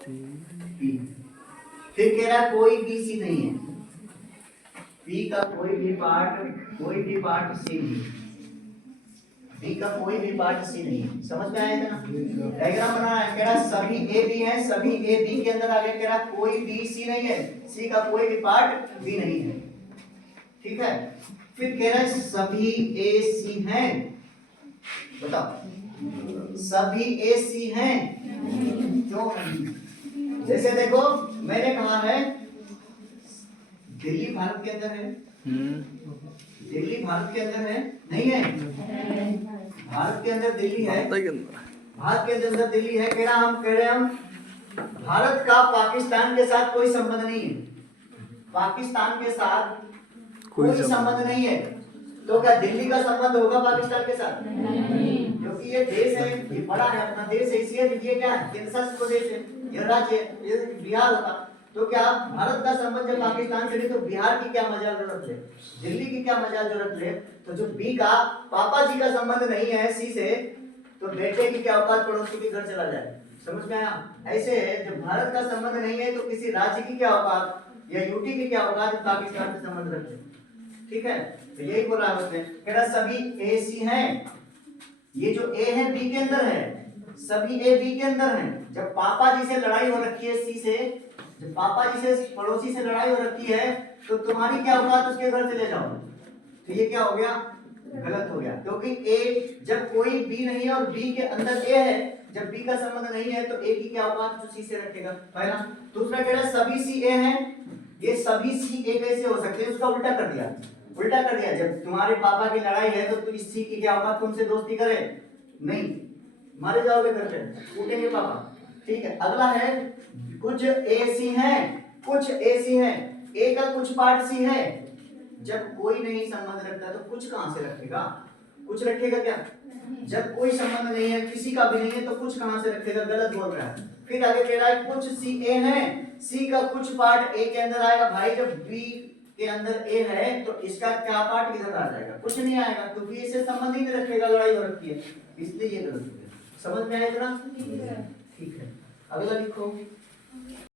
P. फिर कह रहा कोई बी सी नहीं है, पी का कोई भी पार्ट सी नहीं, बी का कोई भी पार्ट सी नहीं है। समझ में आया इतना? डायग्राम बनाना है। कह रहा सभी ए बी है, सभी ए बी के अंदर आ गया। कह रहा कोई बी सी नहीं है, सी का कोई भी पार्ट बी नहीं है। ठीक है। फिर कह रहा है सभी ए सी हैं, बताओ सभी ए सी हैं, क्यों नहीं? जैसे देखो मैंने कहा है दिल्ली भारत के अंदर है, दिल्ली भारत के अंदर है नहीं है? भारत के अंदर दिल्ली है, भारत के अंदर दिल्ली है। कह रहा हम कह रहे हम भारत का पाकिस्तान के साथ कोई संबंध नहीं है, पाकिस्तान के साथ कोई संबंध नहीं है। तो क्या दिल्ली का संबंध होगा पाकिस्तान के साथ? क्योंकि ये देश है, ये बड़ा है, अपना देश है, इसलिए ये क्या है केंद्र शासित प्रदेश है, ये राज्य है, ये बिहार होता। तो क्या भारत का संबंध जब पाकिस्तान से नहीं तो बिहार की क्या मजाल जरूरत है, दिल्ली की क्या मजाल जरूरत है? तो जो बी का पापा जी का संबंध नहीं है सी से, तो बेटे की क्या औकात पड़ोसी के घर चला जाए। समझ में आया? ऐसे है जब भारत का संबंध नहीं है तो किसी राज्य की क्या औकात या यूटी की क्या औकात पाकिस्तान से संबंध रखते। ठीक है, तो यही बोला है उसने। कह रहा सभी ए सी हैं, ये जो ए है बी के अंदर है, सभी ए बी के अंदर है। जब पापा जी से लड़ाई हो रखी है सी से, जब पापा जी से पड़ोसी से लड़ाई हो रखी है तो तुम्हारी क्या औकात उसके घर चले जाओ। तो ये क्या हो गया? गलत हो गया, क्योंकि ए जब कोई बी नहीं है और बी के अंदर ए है, जब बी का संबंध नहीं है तो ए की क्या औकात जो सी से रखेगा, पहला। दूसरा कह रहा है सभी सी ए हैं, ये सभी सी ए कैसे हो सकते हैं? उसका उल्टा कर दिया, उल्टा कर दिया। जब तुम्हारे पापा की लड़ाई है तो तुम इस सी की क्या औकात तुमसे दोस्ती करे? नहीं, मारे जाओगे घर पे, कूटेंगे पापा। ठीक है। अगला है कुछ ए सी है, कुछ ए सी है, ए का कुछ पार्ट सी है। जब कोई नहीं संबंध रखता तो कुछ कहां से रखेगा? कुछ रखेगा क्या? जब कोई संबंध नहीं है, किसी का भी नहीं है, तो कुछ कहां से रखेगा? गलत बोल रहा है। फिर आगे कह रहा है कुछ सी ए है, सी का कुछ पार्ट ए के अंदर आएगा। भाई जब बी के अंदर ए है तो इसका क्या पार्ट इधर आ जाएगा? कुछ नहीं आएगा, क्योंकि इससे संबंध ही नहीं रखेगा, लड़ाई हो रखी है, इसलिए ये गलत हो गया। समझ में आया इतना? ठीक है। अगला लिखो।